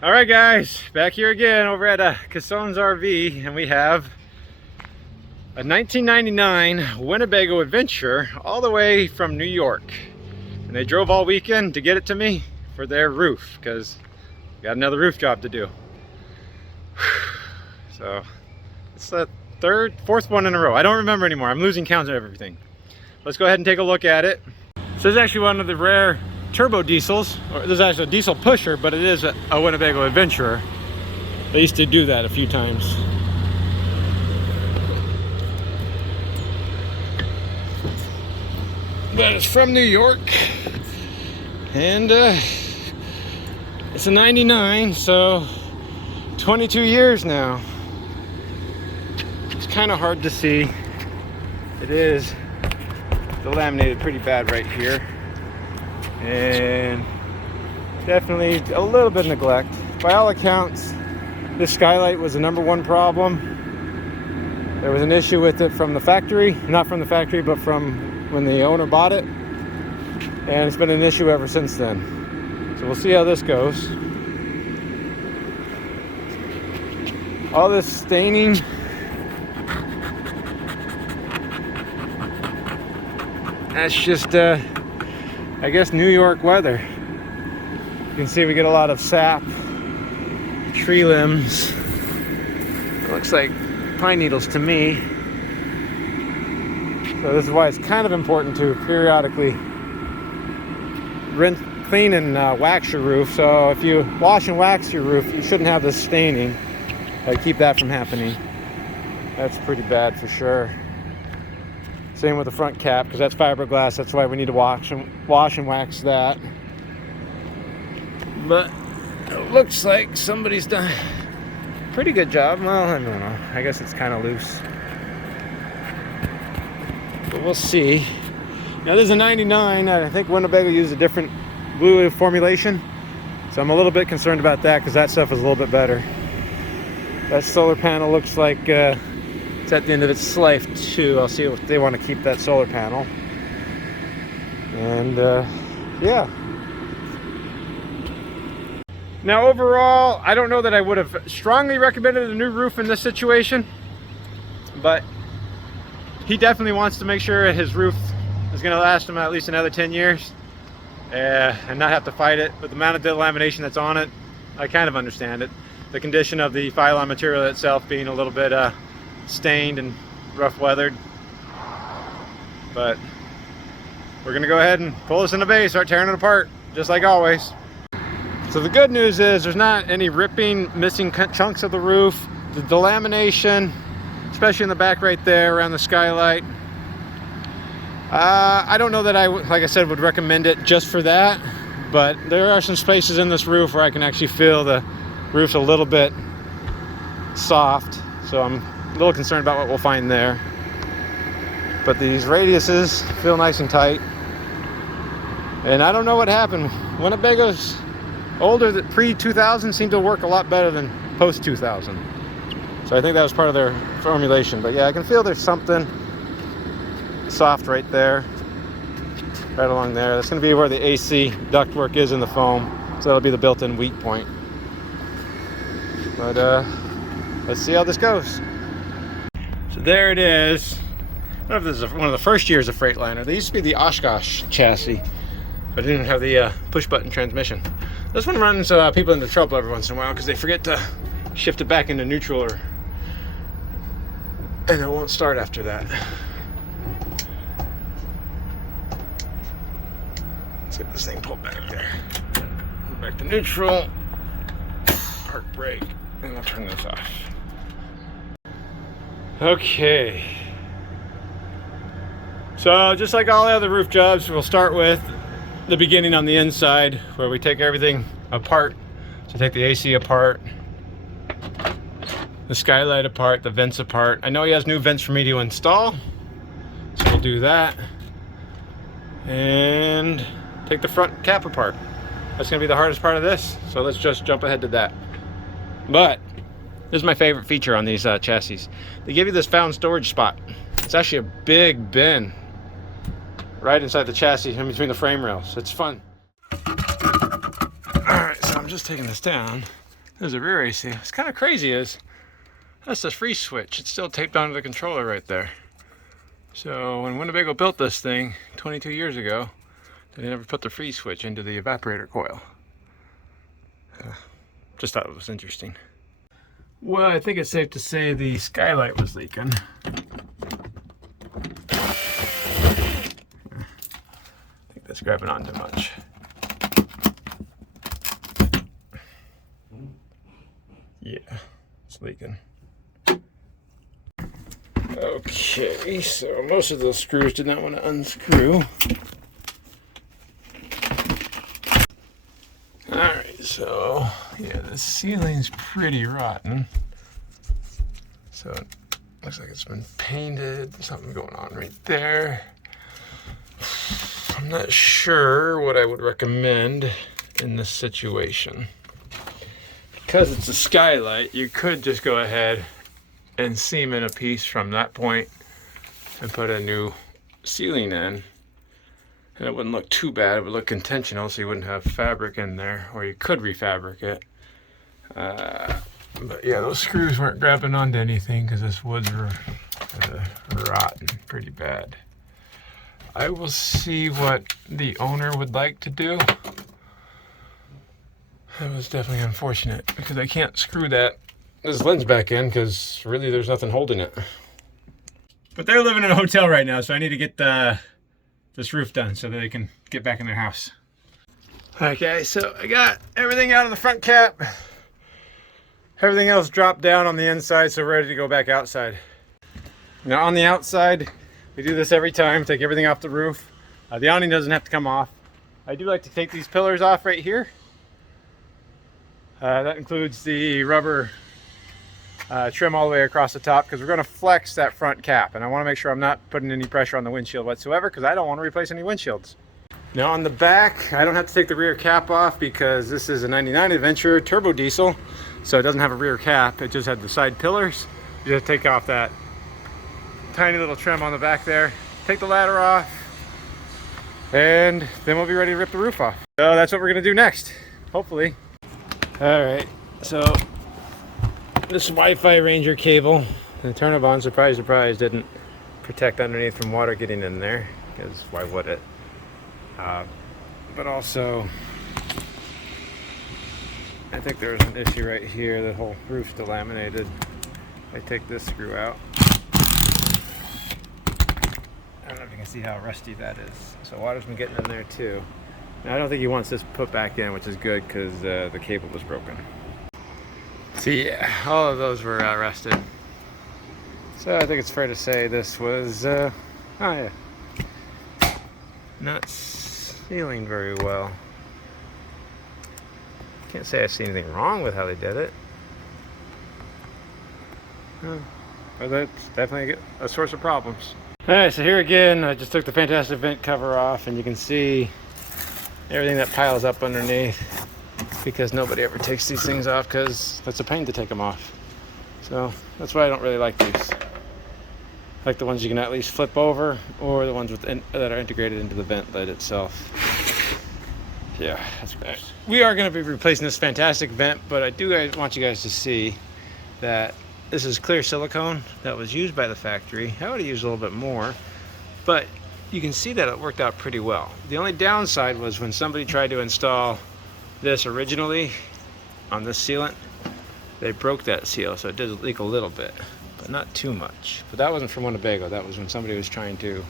All right, guys, back here again over at Casson's RV, and we have a 1999 Winnebago Adventurer all the way from New York. And they drove all weekend to get it to me for their roof, because we got another roof job to do. So it's the fourth one in a row. I don't remember anymore. I'm losing count of everything. Let's go ahead and take a look at it. So this is actually one of the rare turbo diesels, or this is actually a diesel pusher, but it is a Winnebago Adventurer. They used to do that a few times. But it's from New York, and it's a 99, so 22 years now. It's kind of hard to see. It is delaminated pretty bad right here, and definitely a little bit of neglect. By all accounts, this skylight was the #1 problem. There was an issue with it from the factory, not from the factory, but from when the owner bought it, and it's been an issue ever since then. So we'll see how this goes. All this staining, that's just I guess New York weather. You can see we get a lot of sap, tree limbs. It looks like pine needles to me. So this is why it's kind of important to periodically rinse, clean, and wax your roof. So if you wash and wax your roof, you shouldn't have this staining. Keep that from happening. That's pretty bad for sure. Same with the front cap, because that's fiberglass. That's why we need to wash and wax that. But it looks like somebody's done a pretty good job. Well, I don't know. I guess it's kind of loose. But we'll see. Now this is a 99. I think Winnebago used a different glue formulation, so I'm a little bit concerned about that, because that stuff is a little bit better. That solar panel looks like it's at the end of its life too. I'll see if they want to keep that solar panel. And yeah. Now overall, I don't know that I would have strongly recommended a new roof in this situation, but he definitely wants to make sure his roof is going to last him at least another 10 years and not have to fight it. But the amount of delamination that's on it, I kind of understand it. The condition of the Finalizing material itself being a little bit stained and rough weathered. But we're going to go ahead and pull this in the bay, start tearing it apart, just like always. So the good news is there's not any ripping, missing chunks of the roof. The delamination, especially in the back right there around the skylight, I don't know that I, like I said, would recommend it just for that, but there are some spaces in this roof where I can actually feel the roof's a little bit soft, so I'm a little concerned about what we'll find there. But these radiuses feel nice and tight, and I don't know what happened. Winnebago's older, that pre-2000 seemed to work a lot better than post-2000. So I think that was part of their formulation. But yeah, I can feel there's something soft right there, right along there. That's going to be where the AC ductwork is in the foam. So that'll be the built-in weak point. But let's see how this goes. So there it is. I don't know if this is one of the first years of Freightliner. They used to be the Oshkosh chassis, but it didn't have the push-button transmission. This one runs people into trouble every once in a while because they forget to shift it back into neutral, and it won't start after that. Let's get this thing pulled back there. Back to neutral, park brake, and I'll turn this off. Okay. So just like all the other roof jobs, we'll start with the beginning on the inside, where we take everything apart. So take the AC apart, the skylight apart, the vents apart. I know he has new vents for me to install, so we'll do that. And take the front cap apart. That's gonna be the hardest part of this, so let's just jump ahead to that. But this is my favorite feature on these chassis. They give you this found storage spot. It's actually a big bin right inside the chassis, in between the frame rails. It's fun. All right, so I'm just taking this down. There's a rear AC. What's kind of crazy is that's the freeze switch. It's still taped onto the controller right there. So when Winnebago built this thing 22 years ago, they never put the freeze switch into the evaporator coil. Just thought it was interesting. Well, I think it's safe to say the skylight was leaking. I think that's grabbing on too much. Yeah, it's leaking. Okay, so most of those screws did not want to unscrew. Alright, so yeah, the ceiling's pretty rotten. So it looks like it's been painted. There's something going on right there. I'm not sure what I would recommend in this situation. Because it's a skylight, you could just go ahead and seam in a piece from that point and put a new ceiling in. And it wouldn't look too bad. It would look intentional, so you wouldn't have fabric in there, or you could refabric it. But yeah, those screws weren't grabbing onto anything because this wood's rotten pretty bad. I will see what the owner would like to do. That was definitely unfortunate because I can't screw this lens back in because really there's nothing holding it. But they're living in a hotel right now, so I need to get this roof done so that they can get back in their house. Okay, so I got everything out of the front cap. Everything else dropped down on the inside, so ready to go back outside. Now on the outside, we do this every time, take everything off the roof. The awning doesn't have to come off. I do like to take these pillars off right here. That includes the rubber trim all the way across the top because we're going to flex that front cap, and I want to make sure I'm not putting any pressure on the windshield whatsoever because I don't want to replace any windshields. Now on the back, I don't have to take the rear cap off because this is a 99 Adventurer turbo diesel, so it doesn't have a rear cap. It just had the side pillars. You just take off that tiny little trim on the back there, take the ladder off, and then we'll be ready to rip the roof off. So that's what we're going to do next, hopefully. All right, so this Wi-Fi Ranger cable, the Turnabon, surprise, surprise, didn't protect underneath from water getting in there, because why would it? But also, I think there's an issue right here. The whole roof's delaminated. I take this screw out. I don't know if you can see how rusty that is. So water's been getting in there too. Now, I don't think he wants this put back in, which is good because the cable was broken. See, yeah, all of those were rusted. So I think it's fair to say this was, oh yeah, not sealing very well. Can't say I see anything wrong with how they did it. But that's definitely a source of problems. Alright, so here again, I just took the fantastic vent cover off, and you can see everything that piles up underneath because nobody ever takes these things off because that's a pain to take them off. So that's why I don't really like these. I like the ones you can at least flip over, or the ones that are integrated into the vent lid itself. Yeah, that's bad. We are going to be replacing this fantastic vent, but I do want you guys to see that this is clear silicone that was used by the factory. I would have used a little bit more, but you can see that it worked out pretty well. The only downside was when somebody tried to install this originally on this sealant, they broke that seal, so it did leak a little bit, but not too much. But that wasn't from Winnebago. That was when somebody was trying to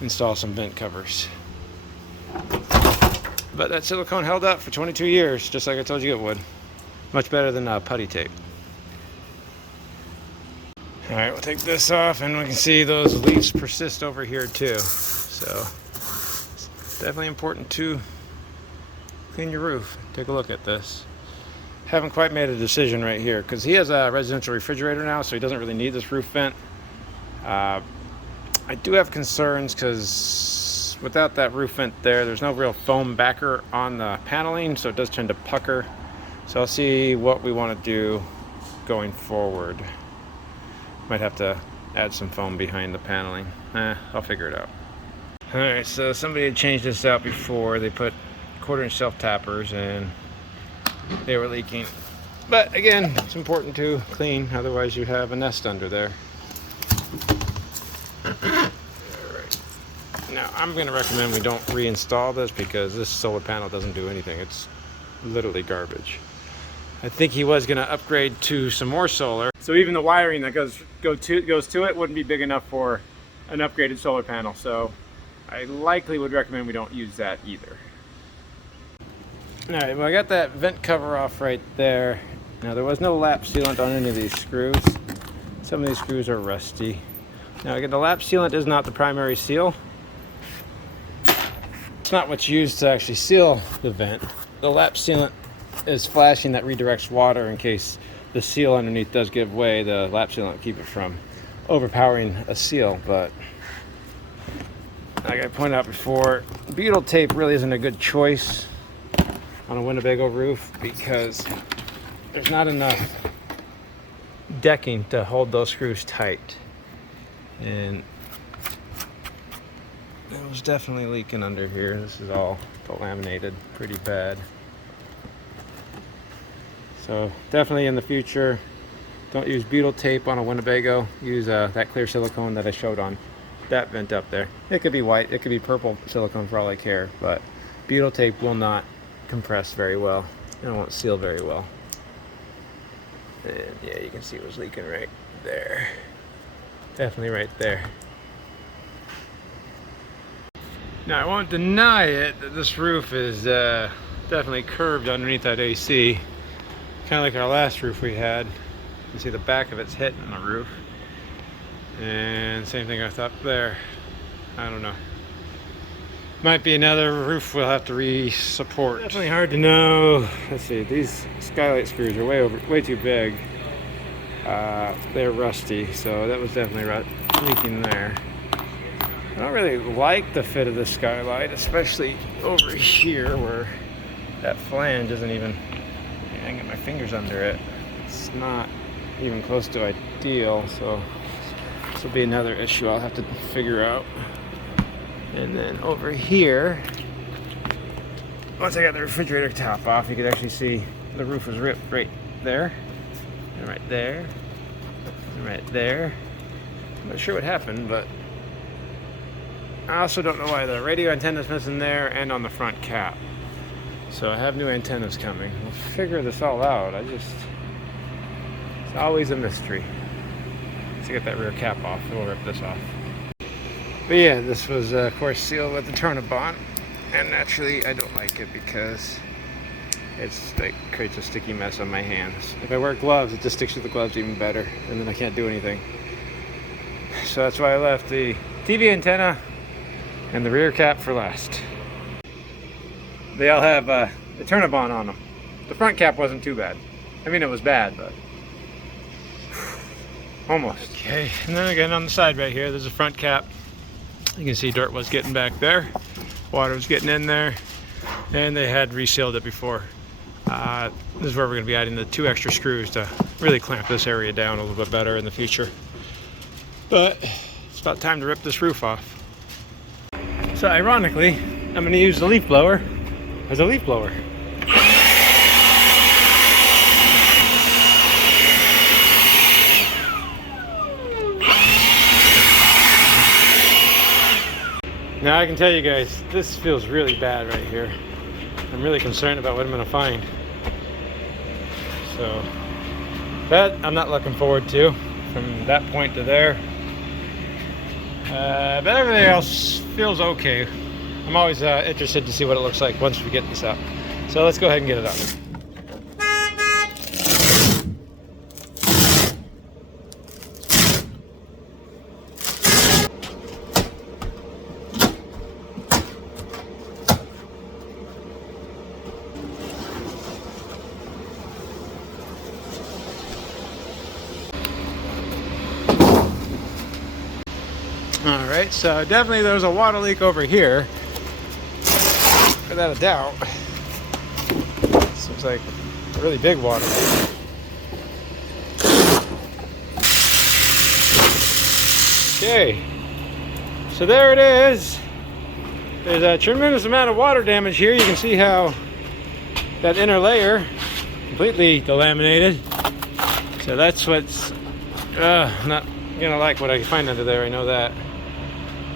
install some vent covers. But that silicone held up for 22 years, just like I told you it would. Much better than putty tape. All right, we'll take this off, and we can see those leaks persist over here too. So it's definitely important to clean your roof. Take a look at this. Haven't quite made a decision right here because he has a residential refrigerator now, so he doesn't really need this roof vent. I do have concerns because without that roof vent there's no real foam backer on the paneling, so it does tend to pucker. So I'll see what we want to do going forward. Might have to add some foam behind the paneling. I'll figure it out. Alright, so somebody had changed this out before. They put 1/4-inch self tappers and they were leaking But again, it's important to clean, otherwise you have a nest under there. Alright. Now I'm going to recommend we don't reinstall this because this solar panel doesn't do anything. It's literally garbage. I think he was going to upgrade to some more solar. So even the wiring that goes to it wouldn't be big enough for an upgraded solar panel. So I likely would recommend we don't use that either. Alright, well I got that vent cover off right there. Now there was no lap sealant on any of these screws. Some of these screws are rusty. Now again, the lap sealant is not the primary seal. It's not what's used to actually seal the vent. The lap sealant is flashing that redirects water in case the seal underneath does give way. The lap sealant will keep it from overpowering a seal, but like I pointed out before, butyl tape really isn't a good choice on a Winnebago roof because there's not enough decking to hold those screws tight. And it was definitely leaking under here. This is all laminated pretty bad. So definitely in the future, don't use butyl tape on a Winnebago. Use that clear silicone that I showed on that vent up there. It could be white, it could be purple silicone for all I care, but butyl tape will not compress very well and it won't seal very well. And yeah, you can see it was leaking right there. Definitely right there. Now I won't deny it that this roof is definitely curved underneath that AC. Kind of like our last roof we had. You can see the back of it's hitting the roof. And same thing I thought there. I don't know. Might be another roof we'll have to re-support. Definitely hard to know. Let's see, these skylight screws are way too big. They're rusty, so that was definitely leaking there. I don't really like the fit of the skylight, especially over here where that flange isn't even, I can get my fingers under it. It's not even close to ideal, so this will be another issue I'll have to figure out. And then over here, once I got the refrigerator top off, you could actually see the roof was ripped right there, and right there, and right there. I'm not sure what happened, but I also don't know why the radio antenna is missing there and on the front cap. So I have new antennas coming. We'll figure this all out. It's always a mystery. Let's get that rear cap off. We'll rip this off. But yeah, this was of course sealed with the Turnabond, and naturally I don't like it because it creates a sticky mess on my hands. If I wear gloves, it just sticks to the gloves even better, and then I can't do anything. So that's why I left the TV antenna and the rear cap for last. They all have the Turnabond on them. The front cap wasn't too bad. I mean, it was bad, but almost. Okay, and then again on the side right here, there's a front cap. You can see dirt was getting back there, water was getting in there, and they had resealed it before. This is where we're going to be adding the 2 extra screws to really clamp this area down a little bit better in the future. But it's about time to rip this roof off. So ironically, I'm going to use the leaf blower as a leaf blower. Now I can tell you guys, this feels really bad right here. I'm really concerned about what I'm going to find. So that I'm not looking forward to from that point to there. But everything else feels okay. I'm always interested to see what it looks like once we get this out. So let's go ahead and get it out. Alright, so definitely there's a water leak over here, without a doubt. Seems like a really big water leak. Okay, so there it is. There's a tremendous amount of water damage here. You can see how that inner layer completely delaminated. So that's what's not gonna like what I find under there, I know that.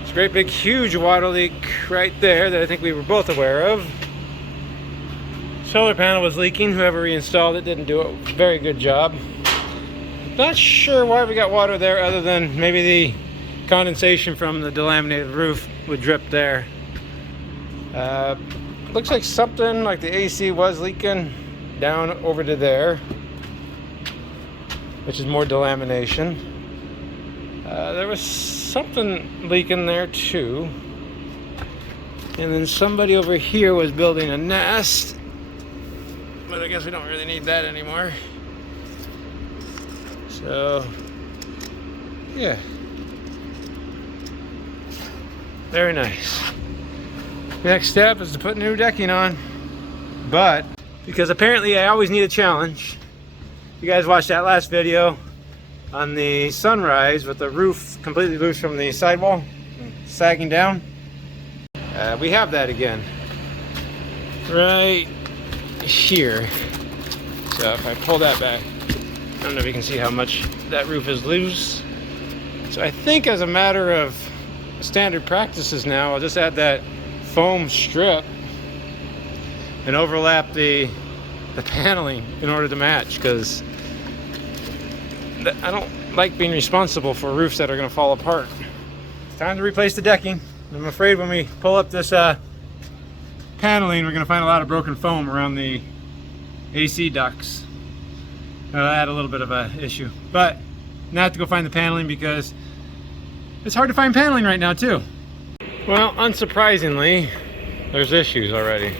It's a great big huge water leak right there that I think we were both aware of. Solar panel was leaking. Whoever reinstalled it didn't do a very good job. Not sure why we got water there other than maybe the condensation from the delaminated roof would drip there. Looks like something like the AC was leaking down over to there, which is more delamination. There was something leaking there too. And then somebody over here was building a nest, but I guess we don't really need that anymore. So, yeah. Very nice. Next step is to put new decking on. But, because apparently I always need a challenge. You guys watched that last video on the sunrise with the roof completely loose from the sidewall, sagging down. We have that again. Right here. So if I pull that back, I don't know if you can see how much that roof is loose. So I think as a matter of standard practices now, I'll just add that foam strip and overlap the paneling in order to match, because I don't like being responsible for roofs that are going to fall apart. It's time to replace the decking. I'm afraid when we pull up this paneling, we're going to find a lot of broken foam around the AC ducts. That'll add a little bit of an issue. But now I have to go find the paneling because it's hard to find paneling right now too. Well, unsurprisingly, there's issues already.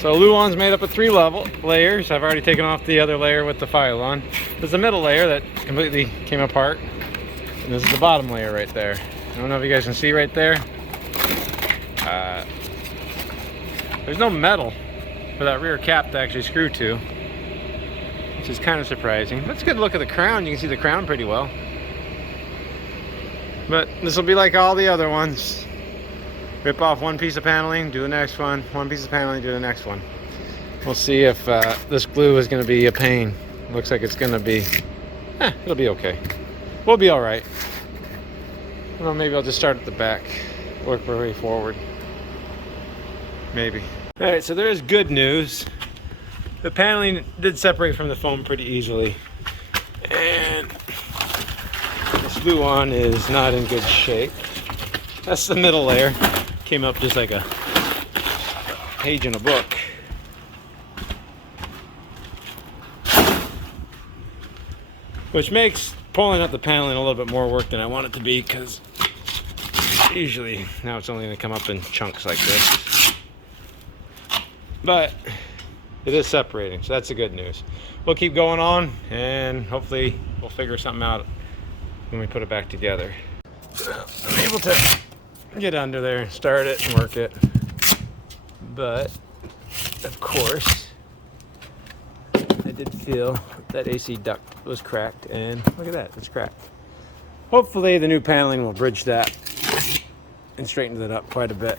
So Luon's made up of 3 layers. I've already taken off the other layer with the Phylon. There's a middle layer that completely came apart. And this is the bottom layer right there. I don't know if you guys can see right there. There's no metal for that rear cap to actually screw to, which is kind of surprising. Let's get a look at the crown. You can see the crown pretty well. But this will be like all the other ones. Rip off one piece of paneling, do the next one. One piece of paneling, do the next one. We'll see if this glue is going to be a pain. Looks like it's going to be, it'll be okay. We'll be all right. Well, maybe I'll just start at the back, work my way forward. Maybe. All right, so there is good news. The paneling did separate from the foam pretty easily. And this Luon is not in good shape. That's the middle layer. Came up just like a page in a book. Which makes pulling up the paneling a little bit more work than I want it to be, because usually now it's only going to come up in chunks like this. But it is separating, so that's the good news. We'll keep going on, and hopefully we'll figure something out when we put it back together. So I'm able to get under there, start it, and work it. But, of course, I did feel that AC duct was cracked, and look at that, it's cracked. Hopefully the new paneling will bridge that and straighten it up quite a bit.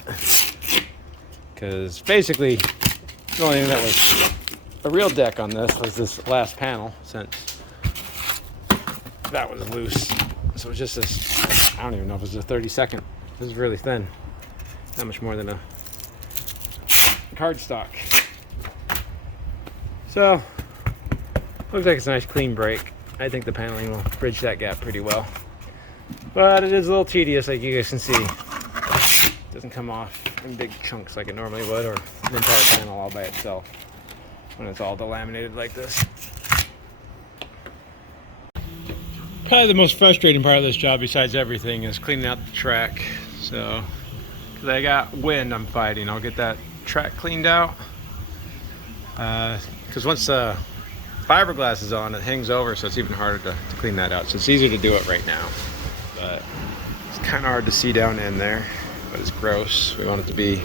Because basically, the only thing that was a real deck on this was this last panel, since that was loose. So it's just this, I don't even know if it's a 32nd. This is really thin. Not much more than a cardstock. So, looks like it's a nice clean break. I think the paneling will bridge that gap pretty well. But it is a little tedious, like you guys can see. It doesn't come off in big chunks like it normally would, or an entire panel all by itself when it's all delaminated like this. Probably the most frustrating part of this job, besides everything, is cleaning out the track. So, because I got wind I'm fighting, I'll get that track cleaned out. Because once the fiberglass is on, it hangs over, so it's even harder to clean that out. So it's easier to do it right now. But it's kind of hard to see down in there, but it's gross. We want it to be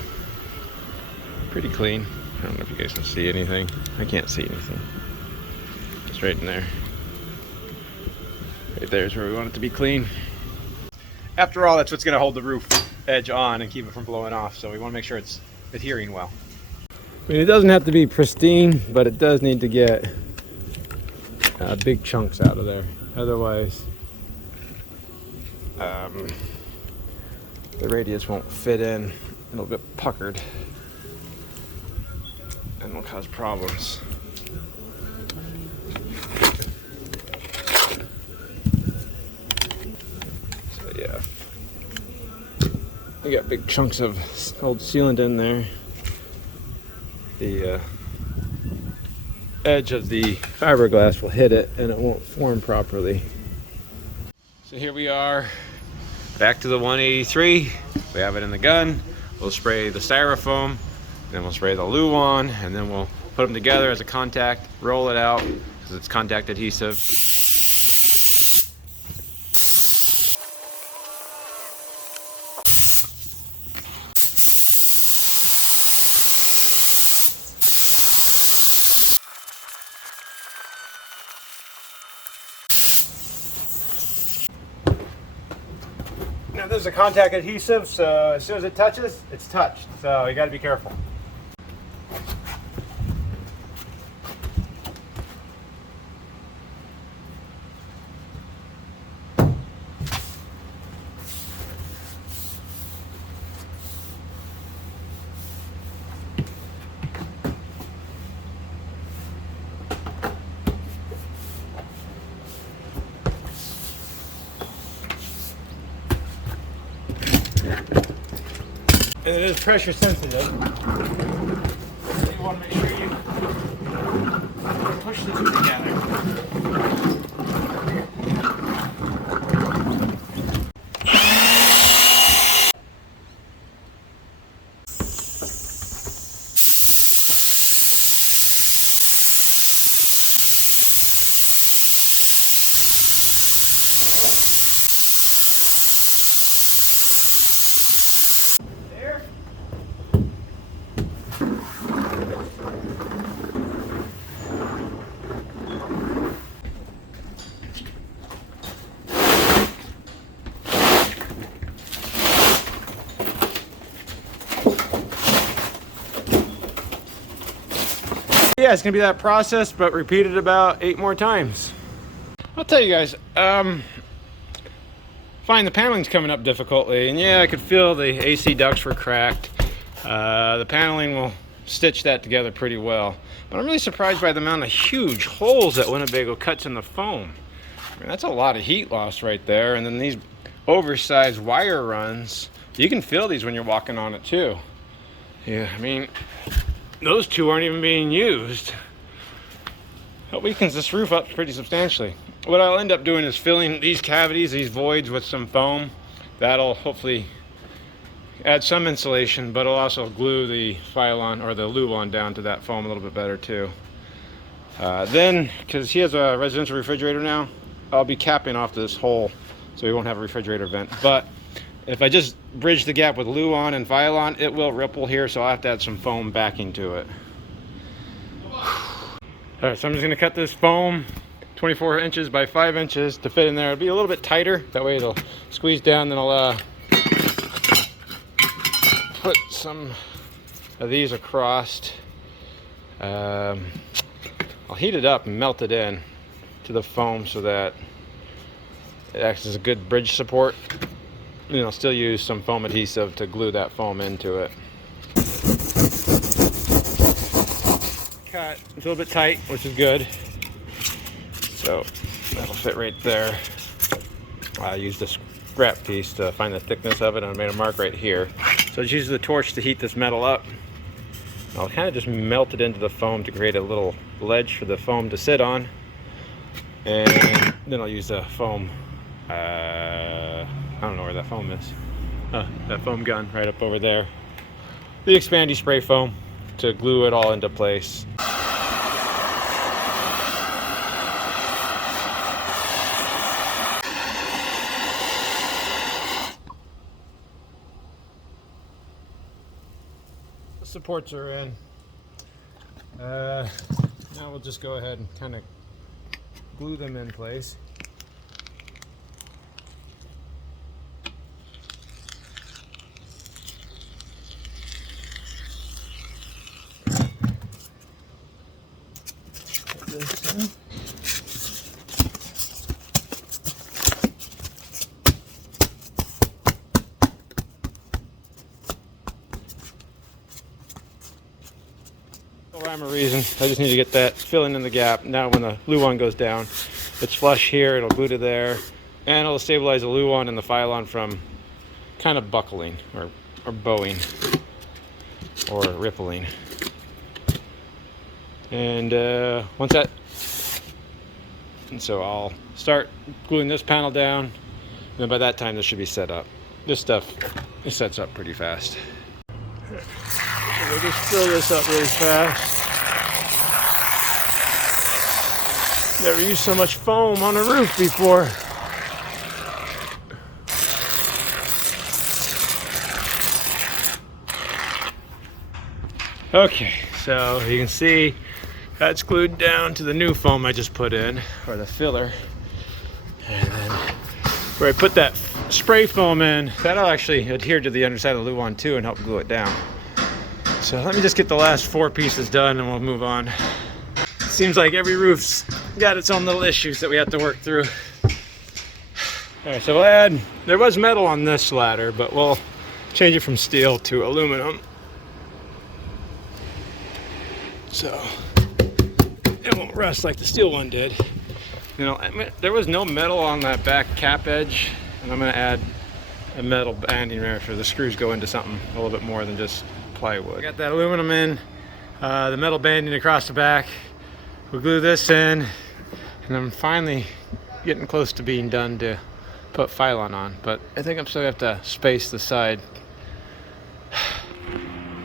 pretty clean. I don't know if you guys can see anything. I can't see anything. It's right in there. Right there is where we want it to be clean. After all, that's what's going to hold the roof edge on and keep it from blowing off, so we want to make sure it's adhering well. I mean, it doesn't have to be pristine, but it does need to get big chunks out of there. Otherwise, the radius won't fit in. It'll get puckered and will cause problems. So yeah, we got big chunks of old sealant in there. The edge of the fiberglass will hit it and it won't form properly. So here we are, back to the 183. We have it in the gun. We'll spray the styrofoam, then we'll spray the Luan, and then we'll put them together as a contact, roll it out because it's contact adhesive. Now this is a contact adhesive, so as soon as it touches, it's touched. So you got to be careful. And it is pressure sensitive. So you want to make sure you push the two together. Yeah, it's gonna be that process, but repeated about 8 more times. I'll tell you guys, fine, the paneling's coming up difficultly, and yeah, I could feel the AC ducts were cracked. The paneling will stitch that together pretty well, but I'm really surprised by the amount of huge holes that Winnebago cuts in the foam. I mean, that's a lot of heat loss right there, and then these oversized wire runs, you can feel these when you're walking on it too. Yeah, I mean, those two aren't even being used. That weakens this roof up pretty substantially. What I'll end up doing is filling these cavities, these voids, with some foam. That'll hopefully add some insulation, but it'll also glue the Phylon or the Luan down to that foam a little bit better too. Then, because he has a residential refrigerator now, I'll be capping off this hole so he won't have a refrigerator vent. But if I just bridge the gap with Luan and Phylon, it will ripple here, so I'll have to add some foam backing to it. Alright, so I'm just going to cut this foam 24 inches by 5 inches to fit in there. It'll be a little bit tighter, that way it'll squeeze down, then I'll put some of these across. I'll heat it up and melt it in to the foam so that it acts as a good bridge support. And I'll still use some foam adhesive to glue that foam into it. Cut. It's a little bit tight, which is good. So that'll fit right there. I used a scrap piece to find the thickness of it, and I made a mark right here. So I just use the torch to heat this metal up. I'll kind of just melt it into the foam to create a little ledge for the foam to sit on. And then I'll use the foam, I don't know where that foam is. That foam gun right up over there. The expandy spray foam to glue it all into place. The supports are in. Now we'll just go ahead and kind of glue them in place. this in. For rhyme or reason, I just need to get that filling in the gap. Now when the Luan goes down, it's flush here, it'll glue to there, and it'll stabilize the Luan and the Phylon from kind of buckling or bowing or rippling. And once that, and so I'll start gluing this panel down, and then by that time this should be set up. This stuff, it sets up pretty fast. So we'll just fill this up really fast. Never used so much foam on a roof before. Okay, so you can see that's glued down to the new foam I just put in, or the filler. And then where I put that spray foam in, that'll actually adhere to the underside of the Luan too and help glue it down. So let me just get the last 4 pieces done and we'll move on. Seems like every roof's got its own little issues that we have to work through. Alright, so we'll add, there was metal on this ladder, but we'll change it from steel to aluminum. So it won't rust like the steel one did. You know, there was no metal on that back cap edge, and I'm going to add a metal banding there so the screws go into something a little bit more than just plywood. I got that aluminum in, the metal banding across the back. We'll glue this in, and I'm finally getting close to being done to put Phylon on, but I think I'm still going to have to space the side.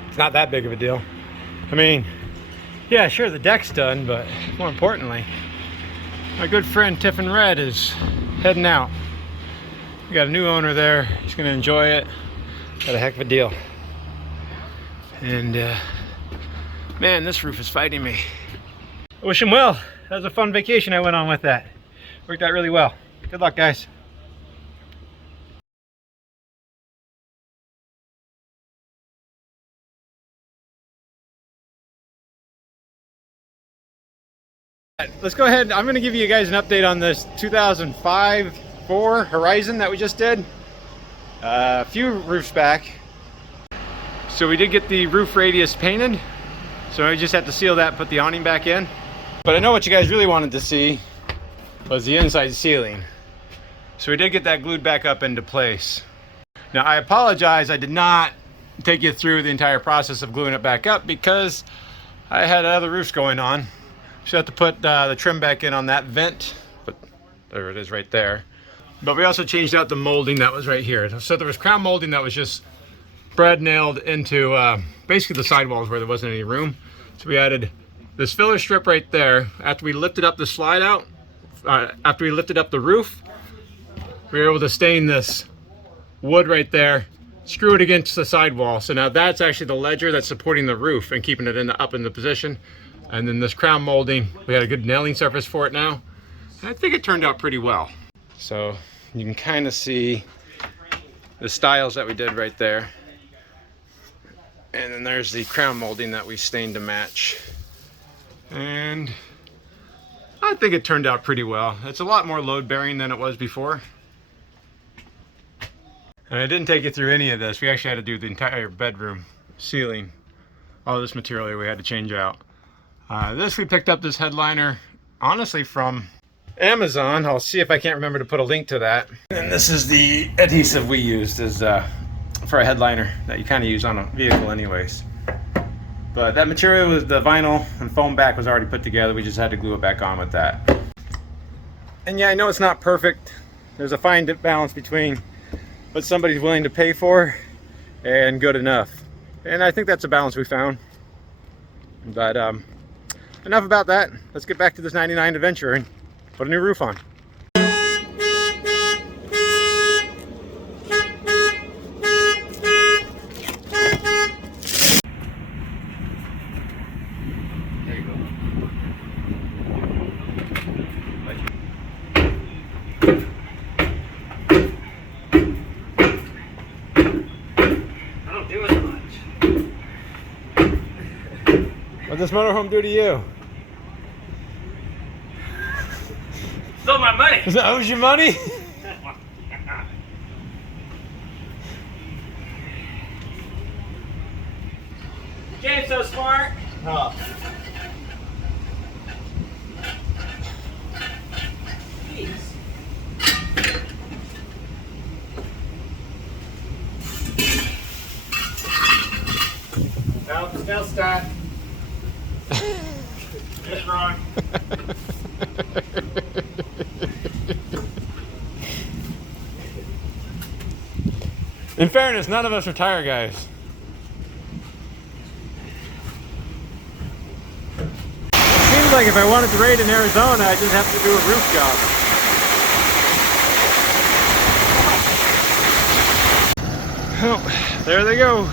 It's not that big of a deal. I mean, yeah, sure, the deck's done, but more importantly, my good friend Tiffin Red is heading out. We got a new owner there. He's going to enjoy it. Got a heck of a deal. And man, this roof is fighting me. I wish him well. That was a fun vacation I went on with that. Worked out really well. Good luck, guys. Let's go ahead. I'm going to give you guys an update on this 2005-4 Horizon that we just did. A few roofs back. So we did get the roof radius painted. So we just have to seal that and put the awning back in. But I know what you guys really wanted to see was the inside ceiling. So we did get that glued back up into place. Now I apologize, I did not take you through the entire process of gluing it back up because I had other roofs going on. So I have to put the trim back in on that vent, but there it is right there. But we also changed out the molding that was right here. So there was crown molding that was just brad nailed into basically the sidewalls where there wasn't any room. So we added this filler strip right there. After we lifted up the slide out, after we lifted up the roof, we were able to stain this wood right there, screw it against the sidewall. So now that's actually the ledger that's supporting the roof and keeping it up in the position. And then this crown molding, we got a good nailing surface for it now. I think it turned out pretty well. So you can kind of see the styles that we did right there. And then there's the crown molding that we stained to match. And I think it turned out pretty well. It's a lot more load bearing than it was before. And I didn't take you through any of this. We actually had to do the entire bedroom ceiling. All this material we had to change out. This we picked up this headliner, honestly, from Amazon. I'll see if I can't remember to put a link to that. And this is the adhesive we used as for a headliner that you kind of use on a vehicle anyways. But that material was the vinyl and foam back was already put together. We just had to glue it back on with that. And yeah, I know it's not perfect. There's a fine balance between what somebody's willing to pay for and good enough. And I think that's a balance we found. But enough about that. Let's get back to this 99 Adventurer and put a new roof on. There you go. I don't do it much. What'd this motorhome do to you? stole my money. Does it owe you money? James so smart. Oh. Jeez. No, still stuck. Just wrong. In fairness, none of us are tire guys. It seems like if I wanted to raid in Arizona, I just have to do a roof job. Oh, there they go.